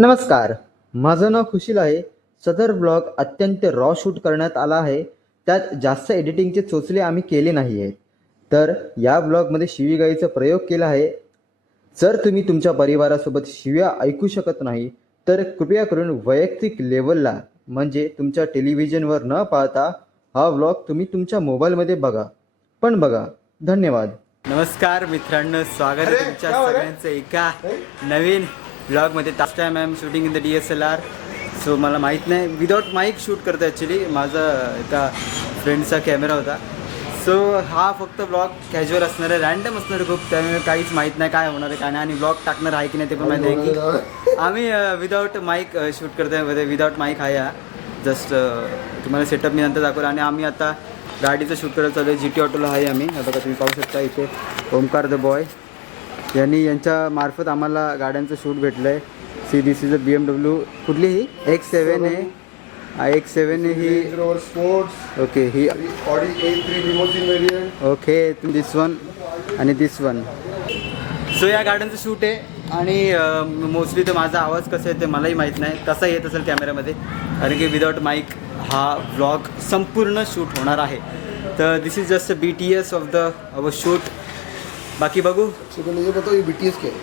नमस्कार, माझं नाव खुशील आहे. सदर ब्लॉग अत्यंत रॉ शूट करण्यात आला आहे. त्यात जास्त एडिटिंगचे चोचले आम्ही केले नाही आहेत. तर या ब्लॉगमध्ये शिवीगाळीचा प्रयोग केला आहे. जर तुम्ही तुमच्या परिवारासोबत शिव्या ऐकू शकत नाही तर कृपया करून वैयक्तिक लेवलला म्हणजे तुमच्या टेलिव्हिजनवर न पाहता हा ब्लॉग तुम्ही तुमच्या मोबाईलमध्ये बघा. पण बघा. धन्यवाद. नमस्कार मित्रांनो, स्वागत आहे तुमच्या सगळ्यांचं एका नवीन ब्लॉगमध्ये. Last time I am shooting in the DSLR. So मला माहीत नाही, विदाउट माईक शूट करतो ॲक्च्युली. माझा एका फ्रेंडचा कॅमेरा होता. सो हा फक्त ब्लॉग कॅज्युअल असणार आहे, रँडम असणार आहे खूप. त्यामुळे काहीच माहीत नाही काय होणार आहे काय नाही, आणि ब्लॉग टाकणार आहे की नाही ते पण माहीत आहे की आम्ही विदाउट माईक शूट करतो आहे. विदाउट माईक आहे हा. जस्ट तुम्हाला सेटअप मी नंतर दाखवलं. आणि आम्ही आता गाडीचं शूट करायला चालू आहे. GT ऑटोला आहे आम्ही. आता तुम्ही पाहू शकता इथे ओमकार द बॉय यांनी यांच्या मार्फत आम्हाला गाड्यांचं शूट भेटलं आहे. See this is a BMW. कुठली ही X7 आहे. X7 आहे ही. स्पोर्ट्स. ओके, ही Audi A3 limousine variant. Okay. This one आणि दिस वन. सो या गाड्यांचं शूट आहे. आणि मोस्टली तर माझा आवाज कसा आहे ते मलाही माहीत नाही, कसा येत असेल कॅमेऱ्यामध्ये, कारण की विदाउट माईक हा व्लॉग संपूर्ण शूट होणार आहे. तर this is just a BTS of the our shoot. बाकी बघू. ये बताओ, ये BTS क्या है?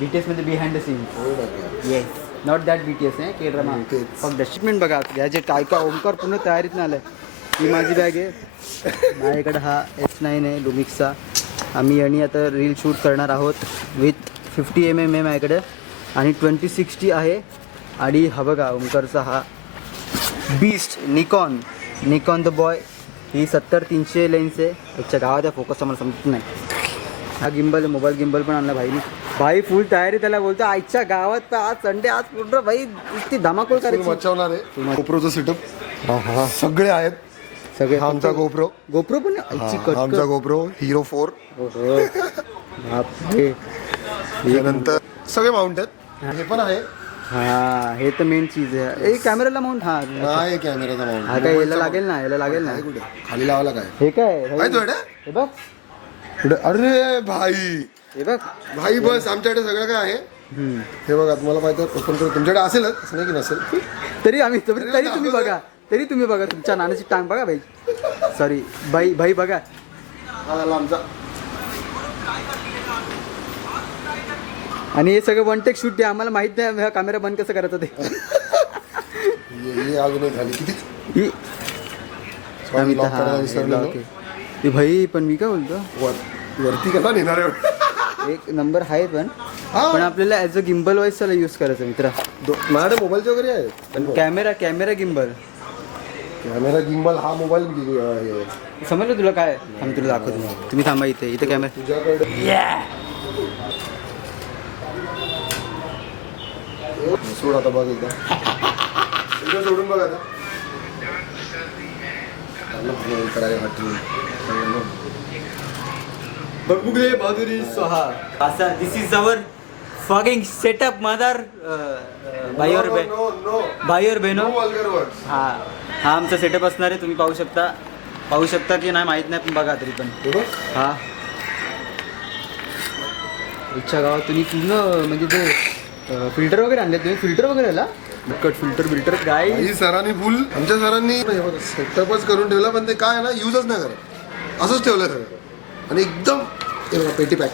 BTS मध्ये behind the scenes. Yes, not that BTS आहे, के ड्रामा. फक्त शिपमेंट बघा. घ्यायचे टायका ओमकार पूर्ण तयारीत नाही आलं आहे. ही माझी बॅग आहे. माझ्याकडे हा S9 आहे लुमिक्सचा. आम्ही यांनी आता रील शूट करणार आहोत विथ 50mm आहे माझ्याकडे, आणि 2060 आहे. आणि हा बघा ओमकारचा हा beast Nikon the boy. He 70-300 lens आहे. याच्या गावात आहे, फोकस आम्हाला समजत नाही. हा गिंबल, मोबाईल गिंबल पण आणला भाईनी. भाई फुल तयारी. त्याला बोलतो आजच्या गावात आज संडे, आज पूर्ण भाई ती धमाकोल करायची. मचावणार आहे. गोप्रोचं सेटअप सगळे आहेत. सगळे आमचा गोप्रो पण आमचा गोप्रो Hero 4. बापरे. त्यानंतर सगळे माउंट आहेत. हे पण आहे. हा, हे तर मेन चीज आहे. कॅमेराला माउंट. हा आहे कॅमेराचा माउंट. हा काय याला लागेल ना, याला लागेल ना. कुठे खाली लावायला काय? हे काय काय तो हे बघ, अरे भाई, हे बघ भाई बस आमच्याकडे सगळं काय आहे. हे बघा, तुम्हाला माहिती आहे ओपन करू. तुमच्याकडे असेलच, असं नाही की नसेल. तरी तुम्ही बघा तुमच्या नाण्याची टांग बघा भाई. सॉरी भाई बघा. हा झाला आमचा. आणि हे सगळं वन टेक शूट आहे. आम्हाला माहित नाही हा कॅमेरा बंद कसं करायचं ते. ही आग नाही झाली किती. ही Sorry, lock करायला विसरलेलो. ते भाई, पण मी काय बोलतो, वरती कसा नेणार आहे? एक नंबर आहे पण हा. पण आपल्याला ॲज अ गिम्बल वाईज त्याला यूज करायचं मित्रा. माझ्याकडे मोबाईलचे वगैरे आहे. पण कॅमेरा गिम्बल. कॅमेरा गिम्बल हा मोबाईल समजलं तुला काय? थांब तुला दाखवतो. तुम्ही थांबा इथे कॅमेरा. तुझ्याकडे सोड आता, बघ एकदा सोडून बघ आता. बघबुगले बहादुरी स्वाहा. असा this is our fogging setup mother. बायर बेनो. हा हा आमचा सेटअप असणार आहे. तुम्ही पाहू शकता की नाही माहीत नाही, पण बघा तरी पण. हा इच्छा गावात तुम्ही पूर्ण म्हणजे ते फिल्टर वगैरे आणले. तुम्ही फिल्टर वगैरे आला कट फिल्टर काय. ही सरांनी फुल, आमच्या सरांनी सेटअपच करून ठेवला, पण ते काय आहे ना, युजच नाही करत. असंच ठेवलं सगळं. आणि एकदम पेटी पॅक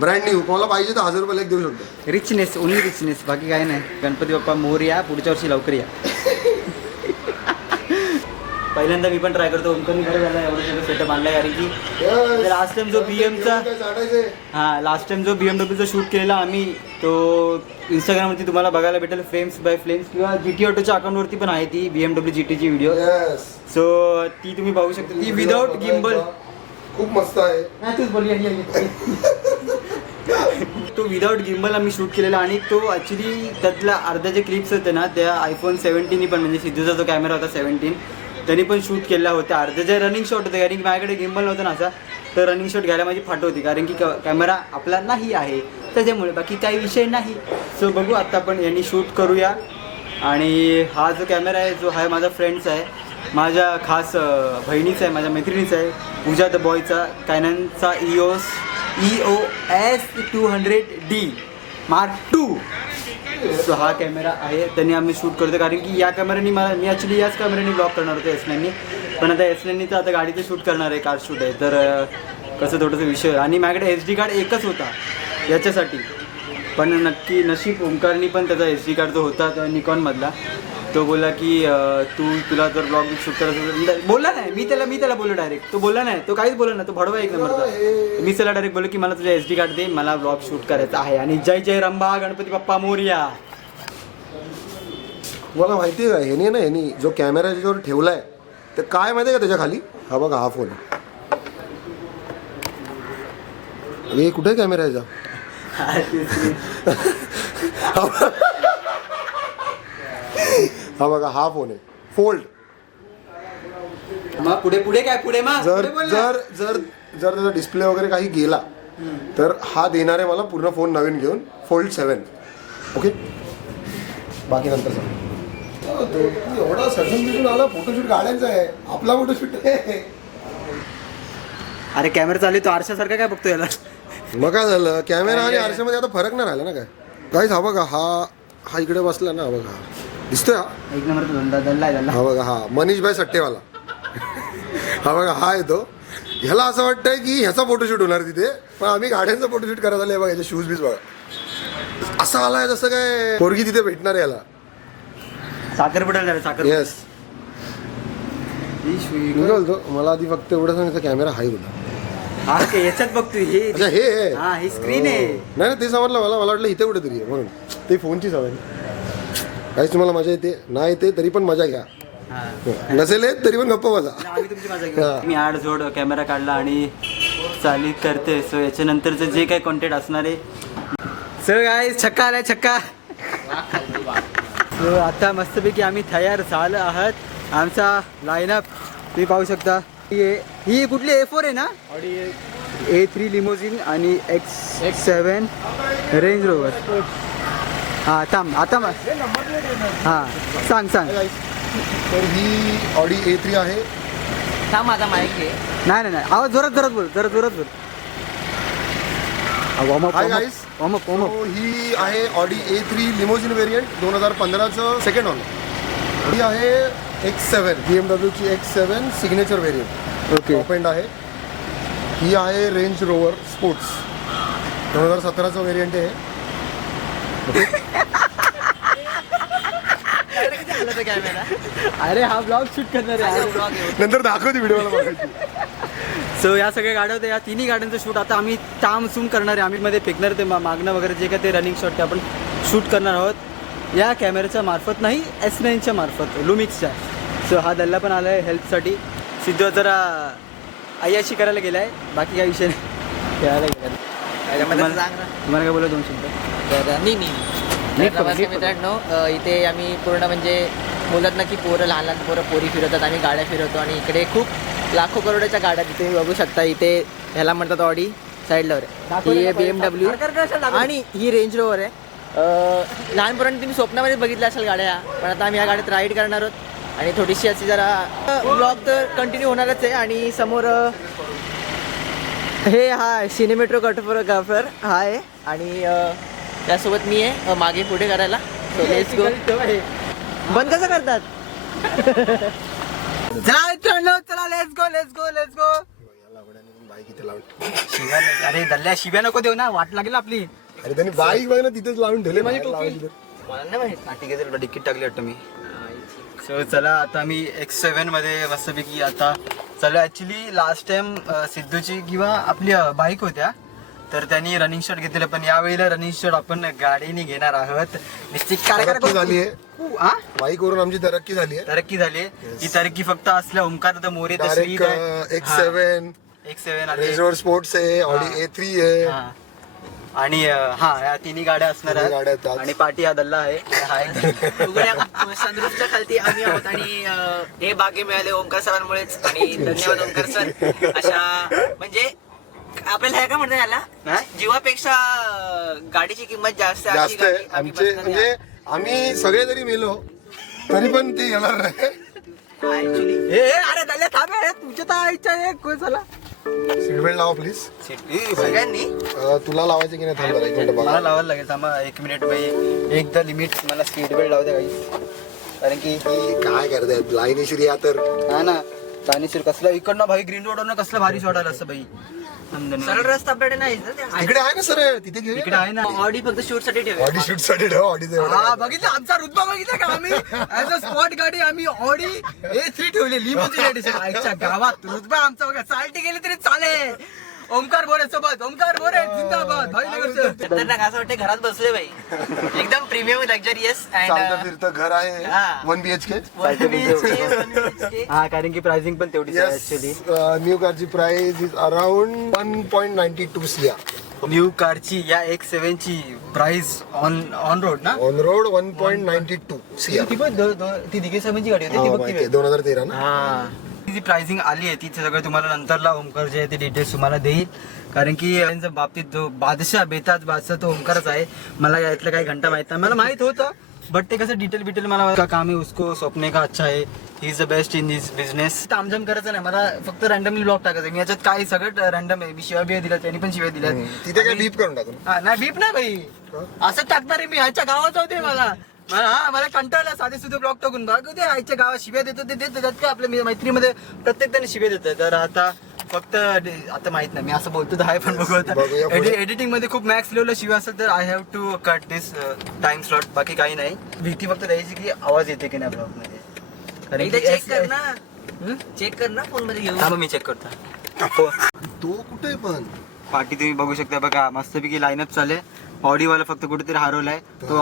ब्रँड न्यू. कोणाला पाहिजे तर 1000 रुपये देऊ शकतो. रिचनेस, ओनली रिचनेस, बाकी काय नाही. गणपती बाप्पा मोरया. पुढच्या वर्षी लवकर या. पहिल्यांदा मी पण ट्राय करतो. ओमकरनी बरं झालं एवढं सगळं सेटअप आणलं, कारण की लास्ट टाइम जो BMWचा शूट केलेला आम्ही, तो इंस्टाग्रामवरती तुम्हाला बघायला भेटेल. फ्रेम्स बाय फ्लेम्स किंवा GT ऑटोच्या अकाउंटवरती पण आहे ती BMW GTची व्हिडिओ. सो ती तुम्ही पाहू शकता. ती विदाउट गिम्बल खूप मस्त आहे. तो विदाउट गिम्बल आम्ही शूट केलेला. आणि तो ॲक्च्युली त्यातल्या अर्ध्या जे क्लिप्स होते ना, त्या iPhone 17 पण, म्हणजे सिद्धूचा जो कॅमेरा होता 17, त्यांनी पण शूट केला होता. अर्धे जे रनिंग शॉट होते, कारण की माझ्याकडे गिम्बल नव्हतं ना असा, तर रनिंग शॉट घ्यायला माझी फाट होती, कारण की कॅमेरा आपला नाही आहे त्याच्यामुळे. बाकी काही विषय नाही. सो बघू आता आपण यांनी शूट करूया. आणि हा जो कॅमेरा आहे, जो आहे माझा फ्रेंडचा आहे, माझ्या खास बहिणीचा आहे, माझ्या मैत्रिणीचा आहे, पूजा द बॉयचा. कॅननचा EOS 200D Mark II. So हा कॅमेरा आहे, त्यांनी आम्ही शूट करतो कारण की या कॅमेऱ्यानी मी ॲक्च्युली याच कॅमेऱ्याने ब्लॉग करणार होतो एसलॅननी, पण आता एसलॅननी तर आता गाडीचं शूट करणार आहे, कार शूट आहे, तर कसं थोडंसं विषय आणि माझ्याकडे SD कार्ड एकच होता याच्यासाठी, पण नक्की नशीब ओंकारनी पण त्याचा SD कार्ड जो होता त्या निकॉनमधला तो बोला की तुला जर ब्लॉग शूट करायचं बोलला नाही, मी त्याला बोललो डायरेक्ट, तो बोलला नाही, तो काहीच बोलला नाही, तो भडवा एक नंबरचा. मी त्याला डायरेक्ट बोललो की मला तुझ्या SD कार्ड दे, मला ब्लॉग शूट करायचा आहे. आणि जय जय रंबा गणपती बाप्पा मोरया. मला माहिती आहे का ह्यानी जो कॅमेरा ज्याच्यावर ठेवलाय तर काय माहिती आहे का त्याच्या खाली, हा बघा हा फोन अरे कुठे कॅमेरा याचा हा बघा हा फोन आहे फोल्ड. मग पुढे काय पुढे मग जर पुढे बोल ना. जर जर जर त्याचा डिस्प्ले वगैरे काही गेला तर हा देणार आहे मला पूर्ण फोन नवीन घेऊन फोल्ड 7. ओके बाकी नंतर सांग. तो एवढा सडन दिसून आला, फोटोशूट गाड्यांचा आहे, आपला फोटोशूट आहे. अरे कॅमेरा चालू आहे, तो आरशासारखा काय बघतो याला. मग काय झालं, कॅमेरा आणि आरशामध्ये आता फरक नाही राहिला ना काय. काहीच हा बघा हा इकडे बसला ना, हा बघा दिसतोय हा, एक नंबर दल्ला हा बघा हा मनीषभाई सट्टेवाला हा बघा हा येतो. ह्याला असं वाटतंय की ह्याचा फोटोशूट होणार तिथे, पण आम्ही गाड्यांचा फोटोशूट करायला आलोय. बघा याचे शूज बीज बघा, असा आलाय जसं काय पोरगी तिथे भेटणार आहे याला. साखरपुड्याला झालं साखर. येस मी बोलतो, मला आधी फक्त एवढं सांगायचं कॅमेरा हाय होता. हा ते याच्यात बघतोय हे. अच्छा हे आहे. हा ही स्क्रीन आहे. नाही ते समजलं मला वाटलं इथे कुठे तरी आहे म्हणून. ते फोनची सवय काहीच तुम्हाला मजा येते नाही येते तरी पण मजा घ्या, नसेल येत तरी पण गप्प बसा. आम्ही तुमची मजा घेऊ. मी आड जोड कॅमेरा काढला आणि चालित करते. सो याच्यानंतरचं जे काही कॉन्टेंट असणार आहे. सो गाईस छक्का आलाय छक्का. सो आता मस्तपैकी आम्ही तयार झालो आहात. आमचा लाईनअप तुम्ही पाहू शकता. ही कुठली A4 आहे ना, A3 लिमोजिन आणि X7 रेंज रोवर. हां थांब आता हां सांग. तर ही ऑडी A3 आहे. थांब माझा माईक आहे. नाही आवाज जोरात बोल, जरा जोरात बोल. हाय गाईस, ही आहे ऑडी A3 लिमोजिन व्हेरियंट 2015चं सेकंड ऑनर. ही आहे X7 BMW ची X7 signature variant. Okay. Top end आहे. ही आहे रेंज रोवर स्पोर्ट्स 2017चं व्हेरियंट आहे. अरे हा ब्लॉग शूट करणार आहे नंतर दाखवते व्हिडिओला. सो या सगळ्या गाड्या होत्या, या तिन्ही गाड्यांचं शूट आता आम्ही तामसूम करणार आहे. आम्ही मध्ये फेकणार ते मागणं वगैरे जे काय ते रनिंग शॉट ते आपण शूट करणार आहोत या कॅमेऱ्याच्या मार्फत, नाही S9च्या मार्फत लुमिक्सच्या. सो हा दल्ला पण आला आहे हेल्पसाठी. सिद्धू जरा अय्याशी करायला गेला आहे, बाकी काही विषय नाही, खेळायला गेला. तुम्हाला काय बोला 2 शब्द. नमस्कार मित्रांनो, इथे आम्ही पूर्ण म्हणजे बोलत ना की पोरं लहान पोरं पोरी फिरवतात, आम्ही गाड्या फिरवतो. आणि इकडे खूप लाखो करोडाच्या गाड्या तिथे बघू शकता. इथे ह्याला म्हणतात ऑडी, साईडला ही आहे BMW आणि ही रेंज रोवर आहे. लहानपणी तुम्ही स्वप्नामध्ये बघितल्या असाल गाड्या, पण आता आम्ही या गाड्यात राईड करणार आहोत. आणि थोडीशी अशी जरा ब्लॉग तर कंटिन्यू होणारच आहे. आणि समोर हे हा सिनेमेट्रो फोटोग्राफर हा आहे आणि त्यासोबत मी आहे मागे पुढे करायला. Let's go. बंद कसं करतात? चला लेट्स गो. अरे दल्ल्या शिव्या नको देऊ ना, वाट लागेल आपली. अरे त्यांनी बाईक बघ ना तिथेच लावून ठेवले. माझी मला नाही माहित. ठीक आहे, तिकीट टाकली वाटतं मी. सो चला आता मी X7 मध्ये मस्तपैकी आता चला. ॲक्च्युली लास्ट टाइम सिद्धूची किंवा आपली बाईक होत्या तर त्यांनी रनिंग शॉट घेतलेलं, पण यावेळेला रनिंग शॉट आपण गाडीने घेणार आहोत. तरक्की झाली आहे बाईक वरून, आमची तरक्की झाली आहे. ही तरक्की फक्त असल्या Omkar More X7 range Rover sports आहे, ऑडी A3 आहे. आणि या तिन्ही गाड्या असणार आहेत. आणि पाठी हा दल्ला आहे. संद्रुपच्या खालती आम्ही आहोत आणि हे भाग्य मिळाले ओंकार सरांमुळेच. आणि धन्यवाद ओंकार सर. अशा म्हणजे आपल्याला हे काय म्हणतात याला, जीवापेक्षा गाडीची किंमत जास्त आहे आमचे. म्हणजे आम्ही सगळे जरी मेलो तरी पण ते येणार नाही. अरे दल्ल्या थांब, तुझ्या तर आईच्या एक झाला. सीट बेल्ट लावा प्लीज. सगळ्यांनी तुला लावायचं की नाही थांब जरा एक मिनिट मला बघा. लावायला लागेल थांबा 1 मिनिट बाई. एकदा लिमिट मला सीट बेल्ट लावू द्या काही. कारण की काय करताय लाईनीश्री या तर हा ना दानेश्वर कसला इकडनं भाई ग्रीन रोडवरनं कसलं भारी शॉट आलं असं भाई. सरळ रस्ता आपल्याकडे नाही ना ते. तिकडे आहे ना सर तिथे घेऊ. इकडे आहे ना. ऑडी फक्त शूट साठी ठेव. ऑडी शूट साठी ठेव ऑडीचं हा बघितलं आमचा रुतबा बघितला का आम्ही ऍज अ स्पॉट गाडी आम्ही ऑडी A3 ठेवली लिमोजिन एडिशन. आईच्या गावात रुतबा आमचा बघा चालती गेली तरी चालेल. ओमकार बोरे सोबत ओमकार बोरे जिंदाबाद भाईनगरचं. खतरनाक असं वाटतं घरात बसले बाई. एकदम प्रीमियम लक्झरियस चालतं फिरतं घर आहे हा. 1 BHK. हा कारण की प्राइसिंग पण तेवढीच आहे ऍक्च्युली. न्यू कारची price is around 1.92 CR. New कारची या X7 ची प्राइस ऑन रोड ना. On road 1.92 CR. ती पण ती दिघे साहेबांची गाडी होती ती बघ ती. 2013 ना. हा जी प्राइसिंग आली आहे ती सगळं तुम्हाला नंतरला ओमकार जे आहे ते डिटेल्स तुम्हाला देईल. कारण की यांच्या बाबतीत जो बादशाह बेताज बादशाह तो ओमकारच आहे. मला यातलं काही घंटा माहित नाही. मला माहित होतं बट ते कसं डिटेल मला का काम आहे उसको स्वप्ने का अच्छा आहे. He is the best in this business. तामझाम करायचं नाही मला फक्त रँडमली ब्लॉग टाकायचं. मी याच्यात काही सगळं रँडम आहे. मी शिवाय बिया दिल्या त्यांनी पण शिवाय दिल्या. तिथे काय बीप करून टाकून. हा नाही बीप नाही भाई असं टाकणार आहे मी. ह्याच्या गावात होते मला कंटाळला साधे सुधे ब्लॉग टाकून बघ ते आईच्या गावात शिव्या देतो ते देत त्यात का आपल्या मैत्रीमध्ये प्रत्येक जण शिव्या देतात. तर आता फक्त आता माहित नाही मी असं बोलतो तर आहे पण बघूया बघू एडिटिंग मध्ये खूप मॅक्स लेवलला शिव्या असेल तर I have to cut this time slot. बाकी काही नाही. भीती फक्त द्यायची की आवाज येते की नाही ब्लॉग मध्ये. कारण चेक कर ना. चेक कर ना फोन मध्ये घेऊन. हा मग मी चेक करतो. तो कुठे पण पार्टी तुम्ही बघू शकता बघा मस्तपैकी लाईनअप चालले. ऑडीवाला फक्त कुठेतरी हरवलाय तो.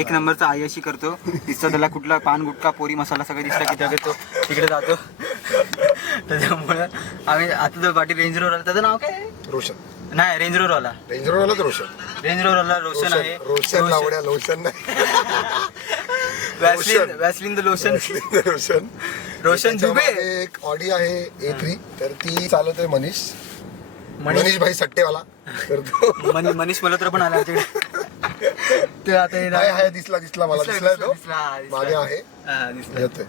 एक नंबरचा आयशी करतो. दिसतं त्याला कुठला पान गुटखा पोरी मसाला सगळं दिसतं की तो तिकडे जातो. त्याच्यामुळे आम्ही आता तो पार्टी रेंज रोवर आला. त्याचं नाव काय रोशन. नाही रेंज रोवर आला. रेंज रोवरलाच रोशन. रेंज रोवर आला रोशन आहे. रोशन लावड्या लोशन नाही. Vaseline the lotion. Roshan. Roshan Dubey. त्याच्यामागे एक ऑडी आहे A3 तर ती चालवतोय मनीष भाई सट्टेवाला. तर तो मनीष मल्होत्रा पण आला आमच्याकडे. ते आता आहे दिसला मला दिसलाय तो मागे आहे येतोय.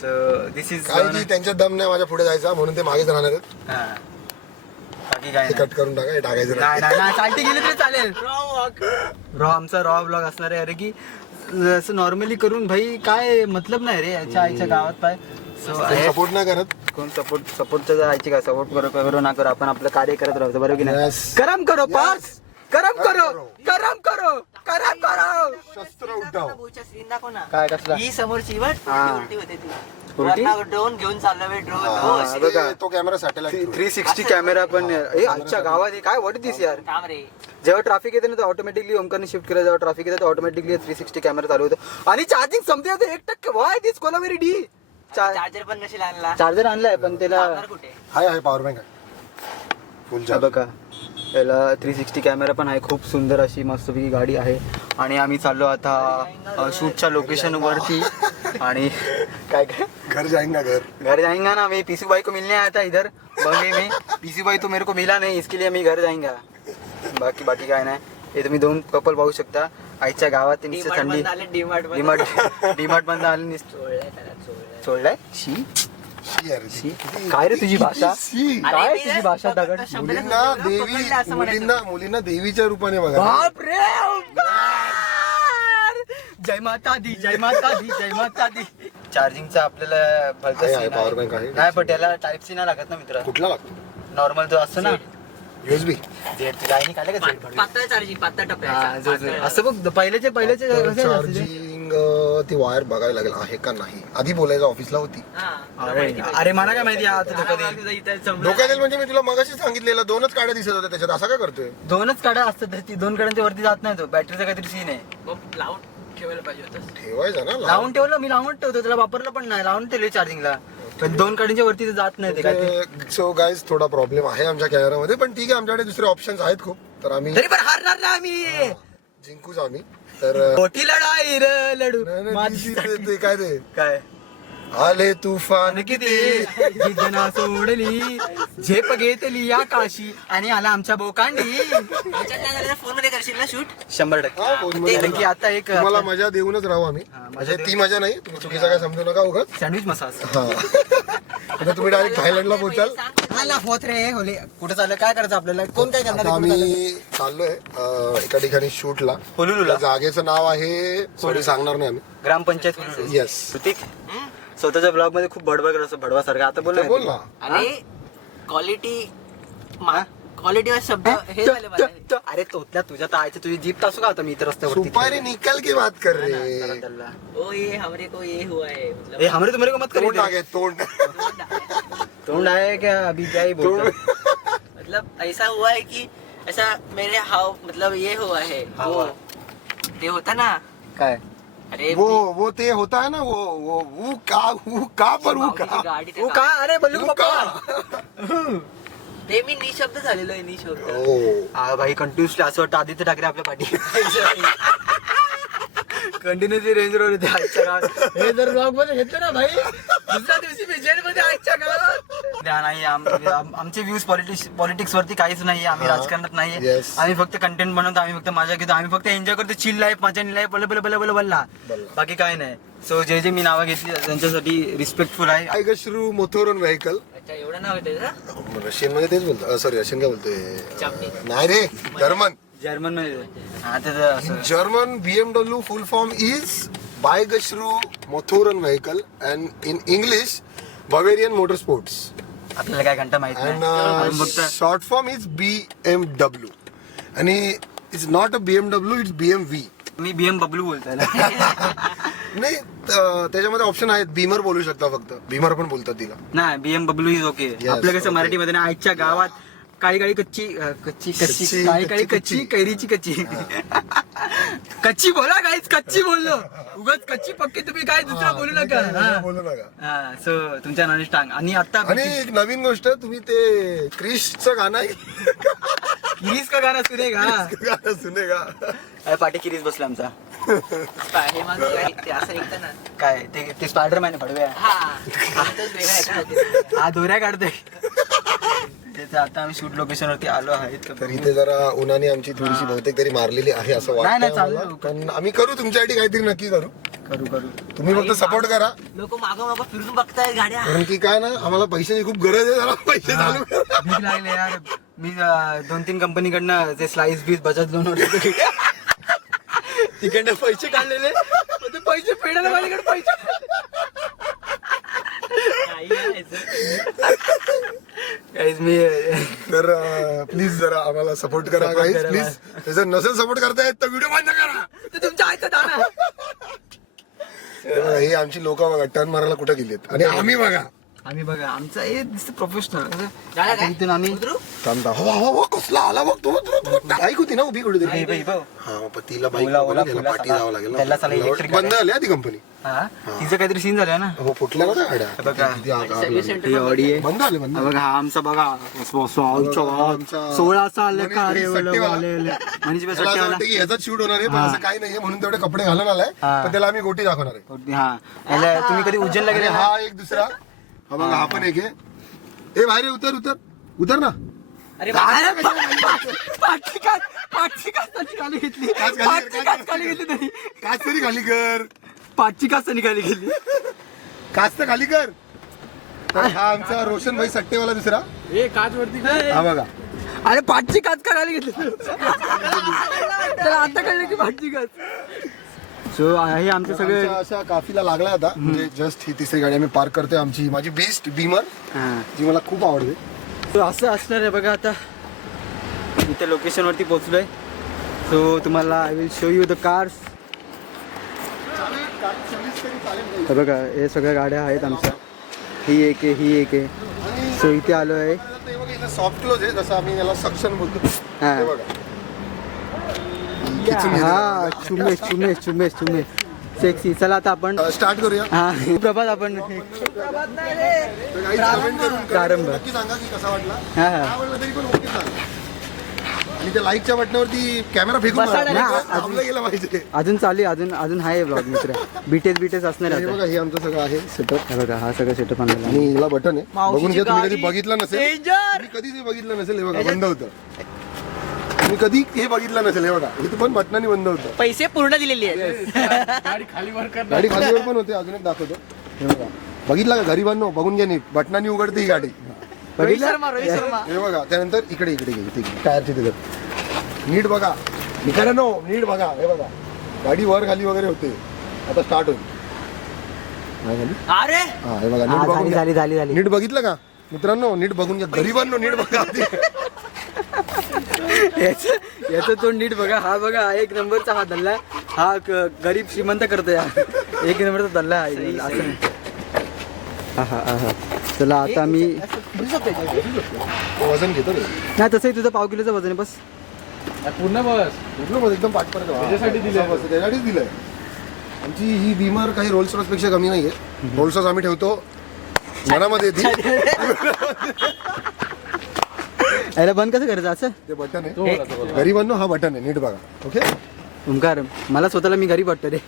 सो दिस इज काय की त्यांच्यात दम नाही माझ्या पुढे जायचा म्हणून ते मागेच राहणार आहेत. बाकी काय ते कट करून टाका हे टाकायचं नाही. नाही चालती गेली तरी चालेल. आमचा रॉ ब्लॉग असणार आहे. अरे की असं नॉर्मली करून भाई काय मतलब नाही रे याच्या आईच्या गावात पाय. सपोर्ट नाही करत कोण सपोर्टच्या आईची काय सपोर्ट करू ना करू आपण आपलं कार्य करत राहतो बरोबर की नाही. Yes. करम करो पार्स करम करो. शस्त्र उठाव. काय कसला ही समोरची बघ हा. उलटी होते ती. उलटी? वरनं ड्रोन घेऊन चाललो ड्रोन. हा, बघा. तो कॅमेरा सॅटेलाइट 360 कॅमेरा पण आजच्या गावात हे काय व्हॉट दिस यार. काम रे. जेव्हा ट्रॅफिक येते ना तर ऑटोमॅटिकली ओमकारने शिफ्ट केलं. जेव्हा ट्रॅफिक येतं तर ऑटोमॅटिकली 360 कॅमेरा चालू होतो. आणि चार्जिंग संपते आता 1% why this Kolaveri D. Charger पण नसेल आणला. चार्जर आणलाय पण त्याला चार्जर कुठे. आहे पॉवर बँक आहे फुल हा बघा याला 360 कॅमेरा पण आहे. खूप सुंदर अशी मस्तपैकी गाडी आहे. आणि आम्ही चाललो आता शूटच्या लोकेशन वरती. आणि काय घर जाएंगा घर जाएंगा ना. मैं पीसू भाई को मिलने आया था इधर बंगले में. पीसू भाई तो मेरे को मिला नहीं इसके लिए मैं घर जाएंगा. बाकी काय नाही. हे तुम्ही 2 कपल पाहू शकता. आईच्या गावात नुसतं थंडी. डीमार्ट बंद आले नुसतं सोडलाय. शी काय रे तुझी भाषा. काय तुझी भाषा दगड. मुलींना देवीच्या रूपाने बघा. बाप रे जय माता दी जय माता दी जय माता दी. चार्जिंगचा आपल्याला भलतं पॉवर बँक आहे नाही पण त्याला टाईप सी नाही लागत ना मित्र. कुठला लागतो नॉर्मल जो असतो ना USB. लाईनी काढले का पातळ चार्जिंग पातळ टप्प्याचा. असं बघ पहिल्याचे चार्जिंग ती वायर बघायला लागेल आहे का नाही. आधी बोलायचं ऑफिसला होती. अरे मला काय माहिती आता धोका देईल. धोका देईल म्हणजे मी तुला मगाशी सांगितलेलं 2च काड्या दिसत होत्या त्याच्यात. असं काय करतोय. 2च काड्या असतात. ती 2 काड्यांच्या वरती जात नाही तो. बॅटरीचा काहीतरी सीन आहे. लावून ठेवायला पाहिजे होतं. ठेवायचं ना लावून ठेवलं मी लावून ठेवतो. त्याला वापरलं पण नाही. लावून ठेवले चार्जिंगला पण 2 काड्यांच्या वरती जात नाही ते काय. सो गाईज थोडा प्रॉब्लेम आहे आमच्या कॅमेरामध्ये पण ठीक आहे. आमच्याकडे दुसरे ऑप्शन्स आहेत खूप. तर आम्ही तरी पण हारणार ना आम्ही. जिंकूच आम्ही. तर मोठी लढाई लढू ते काय ते काय आले तुफान किती जिजना सोडली झेप घेतली आकाशी आणि आला आमच्या बोकांडी. फोन मध्ये करशील ना शूट? 100%. हा, फोनमध्ये कारण की आता एक तुम्हाला मजा देऊनच राहू आम्ही. म्हणजे ती मजा नाही, तुम्ही चुकीचा काय समजू नका उगाच. Sandwich massage. हा आता तुम्ही डायरेक्ट थायलंडला पोहोचाल. आला फोत रे होले कुठं चाललं, काय करायचं आपल्याला, कोण काय करणार आता आहे, कुठं चाललं? आम्ही चाललोय एका ठिकाणी शूटला. हुलुलुला. त्या जागेचं नाव आहे, सॉरी सांगणार नाही आम्ही. ग्रामपंचायत हुलुलु. येस. प्रतीक स्वतःच्या ब्लॉग मध्ये खूप बडबड करत असं भडवासारखं. आता बोल बोल ना. अरे क्वालिटी क्वालिटी शब्द हे झाले मला. अरे तोतल्या तुझ्या तायच्या तुझी जीप तासू का होता मी इतर रस्त्यावरती. सुपारी निकल की बात कर रे. ओ ये हमरे को ये हुआ है मतलब ए हमरे तुम्हारे को मत तोंड करिए. आगे तोंड. तोंड आहे क्या अभी क्या ही बोलतो. मतलब ऐसा हुआ है कि ऐसा मेरे हाव मतलब ये हुआ है वो ते होता ना. काय अरे वो ते होता है ना वो का पर वो का गाडी तू का अरे बोलू वो का. ते मी निशब्द झालेलो आहे निशब्द. ओ हा भाई कंटिन्युअसली असं वाटतं आदित्य ठाकरे आपल्या पाठी. कंटिन्युअसली रेंज रोड येते आजच्या गावात. हे जर ब्लॉग मध्ये घेतलं ना भाई दुसऱ्या दिवशी मी जेल मध्ये आजच्या गावात. त्या नाही आमचे व्ह्यूज पॉलिटिक्स वरती काहीच नाहीये. आम्ही राजकारणात नाहीये. Yes. आम्ही फक्त कंटेंट बनवतो. आम्ही फक्त मजा घेतो. आम्ही फक्त एन्जॉय करतो. चिल लाईफ मजा लाईफ बल्ला बल्ला बल्ला बल्ला बाकी काय नाही. सो जे मी नावं घेतली त्यांच्यासाठी रिस्पेक्टफुल आहे. आयगश्रू मोथोरन व्हेकल. अच्छा एवढं नाव आहे त्याचं. रशियन मध्ये तेच बोलतो. सॉरी रशियन काय बोलतोय. चापणी. नाही रे जर्मन. जर्मन मध्ये हा त्याचं असं German BMW full form is Bajgashru Motoren Vehicle and in English Bavarian Motorsports आपल्याला काय घंटा माहित and नाही. आपण फक्त short form is BMW आणि it's not a BMW, it's BMW. Me BMW बोलतोय ना. नाही त्याच्यामध्ये ऑप्शन आहेत. बीमर बोलू शकता फक्त. बीमर पण बोलतात तिला. नाही BMW इज ओके. Yes, आपलं कसं okay. मराठीमध्ये ना आजच्या गावात काळी काळी कच्ची काळी कच्ची कैरीची कच्ची कच्ची बोला काहीच कच्ची बोललो उगाच कच्ची पक्की तुम्ही काय दुसरं बोलू नका. बोलू नका. हा सो तुमच्या नॉलेज टांग. आणि आता आणि एक नवीन गोष्ट, तुम्ही ते क्रिशचं गाणं किरीस का गाणं सुने का गाणं सुनेगा. अरे पाठी किरीस बसला आमचा. हे मग काय ते असं निघतं ना. काय ते स्पायडरमॅन फडव्या हा तोच वेगळा आहे का? हा दोऱ्या काढतोय. त्याचं आता आम्ही शूट लोकेशन वरती आलो आहे. तर इथे जरा उन्हाने आमची थोडीशी बहुतेक तरी मारलेली आहे असं नाही, वाटतं चालू. मला. पण आम्ही करू तुमच्यासाठी काहीतरी नक्की करू. करू तुम्ही फक्त सपोर्ट करा. लोक मागं मागं फिरून बघतायत गाड्या. कारण की काय ना आम्हाला पैशाची खूप गरज आहे. जरा पैसे चालू करा. भीक लागले यार. मी 2-3 कंपनीकडनं ते स्लाइस बीस बजाज दोन वर्ष तिकडनं पैसे काढलेले. पण ते पैसे फेडायला माझ्याकडे पैसे काही नाही. काहीच मी तर प्लीज जरा आम्हाला सपोर्ट करा Support गाईज करा. प्लीज. जर नसेल सपोर्ट करतायत तर व्हिडिओ बंद करा. ते तुमच्या आयचं दाना. हे बघा, हे आमची लोक बघा टर्न मारायला कुठे गेलेत आणि आम्ही बघा आम्ही बघा आमचं हे दिसतं प्रोफेशनल. झालं काय? इथून आम्ही थांबता. हवा हवा कसला आला बघ तो. बाईक होती ना उभी कुठे हा पण तिला बाईक ओला, ओला, त्याला ओला, पाठी चला. जावं लागेल ना. त्याला चला electric बंद झाली ती कंपनी. हा तिचं काहीतरी सीन झालं ना. हो फुटल्या ना त्या गाड्या. बघा. किती आग लागली. ही ऑडी आहे. बंद झाले बंद हा बघा हा आमचा बघा आमचा 16 साल मनीष का रे सट्टेवाला. म्हणजे त्याला असं वाटतं की ह्याचाच शूट होणार आहे पण असं काही नाहीये म्हणून तेवढे कपडे घालून आलाय. हा. पण त्याला आम्ही गोटी दाखवणार आहे. हा याला तुम्ही कधी उज्जैनला आणि गेले ना. हा एक दुसरा. हा बघा हा पण एक आहे. ए बाहेर ये, उतर उतर उतर ना. अरे पाठची काच खाली घेतली. काच खाली घेतली तरी काच तरी खाली कर. पाचची काच निघाली गेली. काच तर खाली कर. तर हा आमचा रोशन भाई सट्टेवाला दुसरा. काच वरती हा बघा. अरे पाठची काच करायला घेतली. त्याला आता कळलं की पाठची काच. सो हे आमचे सगळे आमच्या अशा काफीला लागला आता. म्हणजे जस्ट ही तिसरी गाडी आम्ही पार्क करतोय. आमची माझी बेस्ट बीमर जी मला खूप आवडते. सो असं असणार आहे बघा. आता इथे लोकेशन वरती पोहोचलोय. सो तुम्हाला I will show you the cars. तर बघा हे सगळ्या गाड्या आहेत आमच्या. ही एक आहे ही एक आहे. सो इथे आलो आहे. सॉफ्ट क्लोज आहे जसं आम्ही याला सक्शन बोलतो. हा. हे बघा. खिचून हा चुमेश चुमेश चुमेश चुमेश सेक्सी. चला आता आपण स्टार्ट करूया. हा प्रभात आपण तर guys, comment करून प्रारंभ. नक्की सांगा की कसा वाटला. हा हा आवडला तरी पण ओके सांगा. आणि त्या लाईकच्या बटनावरती कॅमेरा फेकून बसायला मारा. नाही. थांबलं गेलं पाहिजे. अजून चालू आहे, अजून आहे ब्लॉग मित्र. बीटेस असणार हे आहे बघा, हे आमचं सगळं आहे सेटअप आता. बघा हा सगळं सेटअप आणलेला आहे. आणि हिला बटन आहे. मावशीची बघून घ्या, तुम्ही कधी गाडी. बघितलं नसेल. Danger! तुम्ही कधीच हे बघितलं नसेल. हे बघा बंद होतं. तुम्ही कधी हे बघितलं नसेल. हे बघा इथं पण बटनाने बंद होतं. पैसे पूर्ण दिलेले आहेत. गाडी खालीवर पण होते. अजून एक दाखवतो. हे बघा, बघितला का गरीबांनो? बघून घ्या नीट. बटनाने उघडते ही गाडी. रोहित शर्मा हे बघा, त्यानंतर इकडे इकडे घे, टायरची तिथे नीट बघा. मित्रांनो नीट बघा. हे बघा, गाडी वर खाली वगैरे होते. आता स्टार्ट होईल. नाही झाली? अरे हा, हे बघा, नीट हा, बघून घ्या. झाली. नीट बघितलं का मित्रांनो? नीट बघून घ्या. गरीबांनो नीट बघा. याचं तोंड नीट बघा. हा बघा, हा एक नंबरचा हा दल्ला आहे. हा गरीब श्रीमंत करतो या. एक नंबरचा दल्ला आहे. असं नाही. हा. चला आता मी वजन घेतो रे. नाही, तसंही तुझं पाव किलोचं वजन आहे बस. पूर्ण बस एकदम पाठपर्यंत. त्याच्यासाठीच दिलंय. आमची ही बीमर काही रोल्स रॉयस पेक्षा कमी नाहीये. रोल्स रॉयस आम्ही ठेवतो मनामध्ये ती. याला बंद कसं करायचं असं? ते बटन आहे. गरीबांनो हा बटन आहे. नीट बघा. ओके. ओंकार, मला स्वतःला मी गरीब वाटतं रे.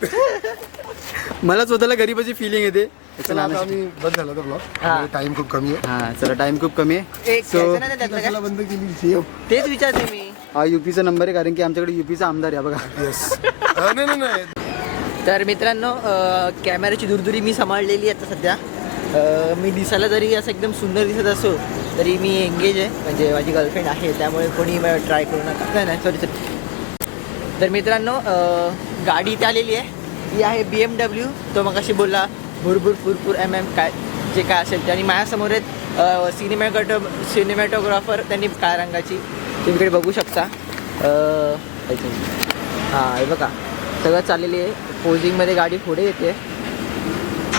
मला स्वतःला गरीबाची फिलिंग येते. चला आता आम्ही बंद झाला तर ब्लॉग. टाइम खूप कमी आहे. हा चला, टाइम खूप कमी आहे. एक घ्यायचं नाही त्यातलं काय? कशाला बंद केली सेव? तेच विचारते मी. हा युपीचा नंबर आहे, कारण की आमच्याकडे युपीचा आमदार आहे बघा. येस. नाही. तर मित्रांनो, कॅमेऱ्याची दुरदुरी मी सांभाळलेली आहे आता सध्या. मी दिसायला जरी असं एकदम सुंदर दिसत असो तरी मी एंगेज आहे, म्हणजे माझी गर्लफ्रेंड आहे. त्यामुळे कोणी ट्राय करू नका. नाही सॉरी. तर मित्रांनो, गाडी इथे आलेली आहे. ही आहे BMW. तो मग अशी बोलला भुरभुर MM काय जे काय असेल ते. आणि माझ्यासमोर आहेत सिनेमॅटोग्राफर. त्यांनी काळ्या रंगाची, तुम्ही इकडे बघू शकता. हां, हे बघा, सगळं चाललेली आहे. पोजिंगमध्ये गाडी पुढे येते.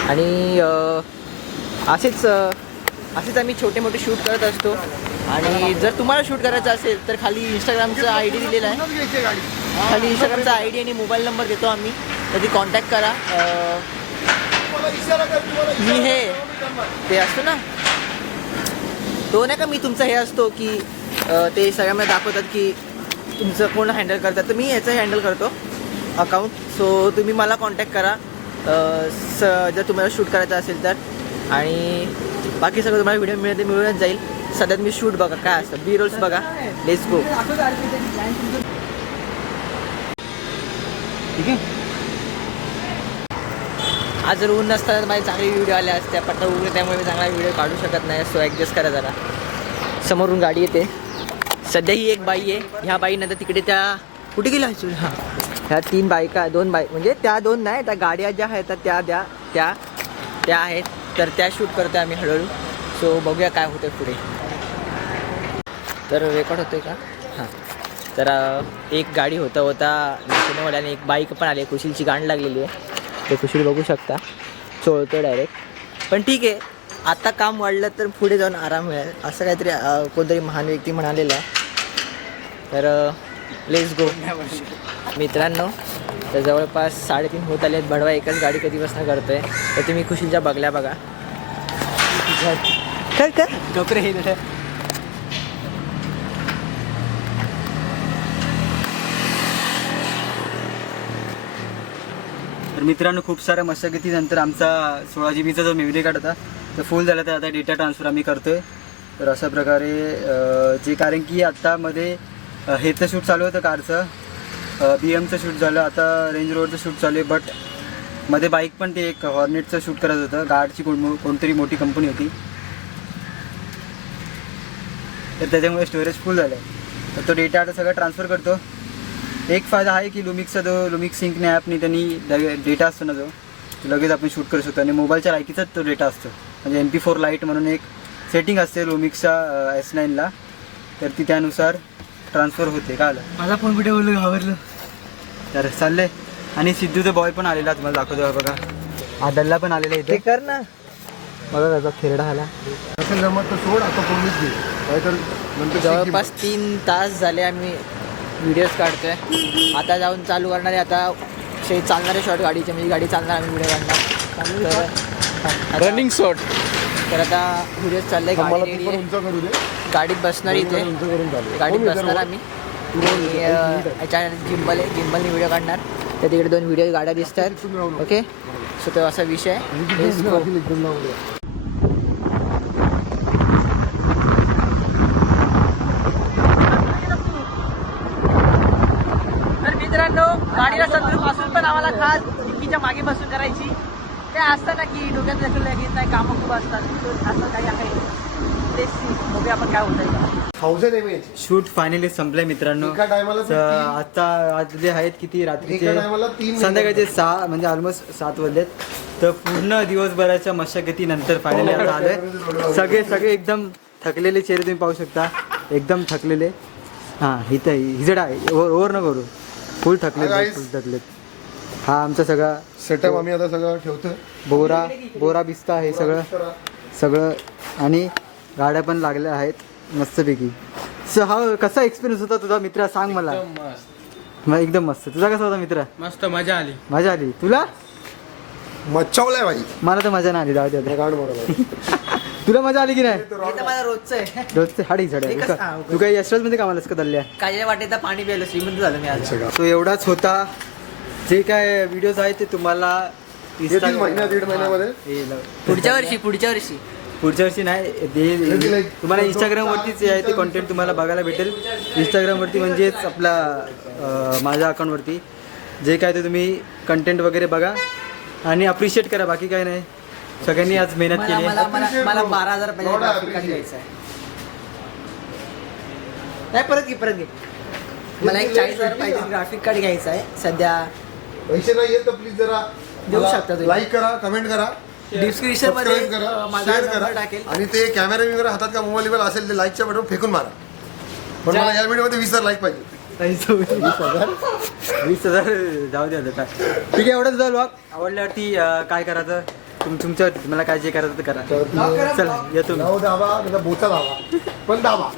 आणि असेच आम्ही छोटे मोठे शूट करत असतो. आणि जर तुम्हाला शूट करायचं असेल तर खाली इंस्टाग्रामचा ID दिलेला आहे. खाली इंस्टाग्रामचा ID आणि मोबाईल नंबर देतो आम्ही, कधी कॉन्टॅक्ट करा. मी हे ते असतो ना, तो नाही का, मी तुमचा हे असतो की ते सगळ्यांना दाखवतात की तुमचं कोण हँडल करतात. तर मी याचं हँडल करतो अकाउंट. सो तुम्ही मला कॉन्टॅक्ट करा जर तुम्हाला शूट करायचं असेल तर. आणि बाकी सगळं तुम्हाला व्हिडिओ मिळूनच जाईल. सध्यात मी शूट बघा काय असतं, बी रोल्स बघा. Let's go. ठीक आहे. आज जर ऊन नसतं तर माझे चांगले व्हिडिओ आले असते. पट्टा उघडे, त्यामुळे मी चांगला व्हिडिओ काढू शकत नाही. सो ॲडजस्ट करा जरा. समोरून गाडी येते. सध्या ही एक बाई आहे. ह्या बाईनंतर तिकडे त्या कुठे गेल्या ॲक्च्युली. हां, ह्या 3 बायका, 2 बाईक, म्हणजे त्या 2 नाही, त्या गाड्या ज्या आहेत त्या आहेत. तर त्या शूट करतो आम्ही हळूहळू. सो बघूया काय होतं पुढे. तर रेकॉर्ड होतोय का? हां. तर एक गाडी होता सिनेमावाल्याने, एक बाईक पण आली. कुशीलची गांड लागलेली आहे. ते कुशील बघू शकता, चोळतो डायरेक्ट. पण ठीक आहे, आता काम वाढलं तर पुढे जाऊन आराम मिळेल असं काहीतरी कोणतरी महान व्यक्ती म्हणालेलं आहे. तर लेट्स गो मित्रांनो. तर जवळपास 3:30 होत आले आहेत. बडवा एकच गाडी कधीपासून करतो आहे. तर तुम्ही कुशीलच्या बघल्या बघा. कर डोकरे हे. तर मित्रांनो, खूप साऱ्या मशागतीनंतर आमचा 16 GB जो मेमरी कार्ड होता तो फुल झाला. तर आता डेटा ट्रान्सफर आम्ही करतो आहे. तर अशा प्रकारे जे, कारण की आत्तामध्ये हेचं शूट चालू होतं कारचं, BMचं शूट झालं, आता रेंज रोडचं शूट चालू आहे. बट मध्ये बाईक पण ते एक हॉर्नेटचं शूट करत होतं. गार्डची कोणतरी मोठी कंपनी होती. तर त्याच्यामुळे स्टोरेज फुल झालं आहे. तर तो डेटा आता सगळं ट्रान्सफर करतो. एक फायदा आहे की लुमिक्सचा जो लुमिक्स सिंकने ॲपने त्यांनी डेटा असतो ना, जो लगेच आपण शूट करू शकतो. आणि मोबाईलच्या लायकीचाच तो डेटा असतो. म्हणजे MP4 लाईट म्हणून एक सेटिंग असते लुमिक्सच्या S9ला. तर ती त्यानुसार ट्रान्सफर होते. का आलं माझा फोन कुठे बोललो, घाबरलो. तर चाललंय. आणि सिद्धूचा बॉय पण आलेला, तुम्हाला दाखवतो बघा. आदलला पण आलेला ते इथे. कर ना. बघा त्याचा खेरडा आला. असेल जमत तर सोड. आता फोनच घे काय तर नंतर जवळपास 3 तास झाले आम्ही व्हिडिओज काढतोय. आता जाऊन चालू करणार आहे. आता चालणारे शॉर्ट गाडीचे, म्हणजे गाडी चालणार, आम्ही व्हिडिओ काढणार. Running shot. तर आता व्हिडिओज चालले. गाडी रेडी आहे. उंच करू दे. गाडीत बसणार इथे. उंच करून चालू. गाडीत बसणार आम्ही. याच्या जिम्बल आहे, जिम्बलने व्हिडिओ काढणार. तर तिकडे 2 व्हिडिओ गाड्या दिसतात. ओके, सो तो असा विषय आहे. Let's go. तर मित्रांनो, गाडीला सनरूफ असून पण आम्हाला खास डिक्कीच्या मागे बसून करायची. ते असतं ना की डोक्यात देखील घेत नाही, कामं खूप असतात. असं काही आहे. तेच बघूया आपण काय होत आहे. 1000 mAh. शूट फायनली संपलंय मित्रांनो. एका टायमाला आता वाजले आहेत किती रात्रीचे एका टायमाला 3 संध्याकाळचे 6 म्हणजे ऑलमोस्ट 7 वाजलेत. तर पूर्ण दिवसभराच्या मशागतीनंतर फायनली आता आलोय. सगळे एकदम थकलेले चेहरे तुम्ही पाहू शकता, एकदम थकलेले. हां इथं हिजडा ओव्हर न करू, फुल थकलेत. हा आमचा सगळा सेटअप आम्ही आता सगळं ठेवतोय. बोरा बिस्ता आहे सगळं आणि गाड्या पण लागल्या आहेत मस्तपैकी. सो हा कसा एक्सपिरियन्स होता तुझा मित्रा, सांग मला. एकदम मस्त. तुझा कसा होता मित्रा? मस्त मजा आली. मजा आली तुला? मच्छावलाय भाई. मला तर मजा नाही आली. जाऊ दे. गाड बरोबर. तुला मजा आली की नाही? इथं माझं रोजचं आहे. रोजचे हाडी एकच तू काही यशराज मध्ये कामालास का दल्ल्या? काय वाटेत पाणी प्यायलं, श्रीमंत झालं मी आज. सो एवढाच होता. जे काय व्हिडिओज आहेत ते तुम्हाला येतील महिन्या 1.5 महिन्यामध्ये. पुढच्या वर्षी पुढच्या वर्षी नाही ते तुम्हाला इंस्टाग्रामवरतीच आहे ते कॉन्टेंट तुम्हाला बघायला भेटेल. इंस्टाग्रामवरती म्हणजेच आपला माझ्या अकाउंटवरती जे काय ते तुम्ही कंटेंट वगैरे बघा आणि अप्रिशिएट करा. बाकी काय नाही. सगळ्यांनी आज मेहनत केली आहे. मला 12,000 पाहिजे graphic card घ्यायचा आहे. नाही परत घे. मला एक 40,000 पाहिजे ग्राफिक कार्ड घ्यायचा आहे सध्या. पैसे नाही येत तर प्लीज जरा देऊ शकता तुम्ही. लाईक करा, कमेंट करा, डिस्क्रिप्शन मध्ये सबस्क्राईब करा, माझा शेअर नंबर करा टाकेल. आणि ते कॅमेरा वगैरे हातात का मोबाईल बिबाईल असेल ते लाईकच्या बटन फेकून मारा. पण मला या व्हिडिओमध्ये 20,000 लाईक पाहिजे. 20,000 जाऊ द्या आता. ठीक आहे, एवढंच झालं. आवडल्यावरती काय करायचं तुमच्यावरती, मला काय जे करायचं ते करा. चला येतो मी. दाबा, त्याचा बोचा दाबा, पण दाबा.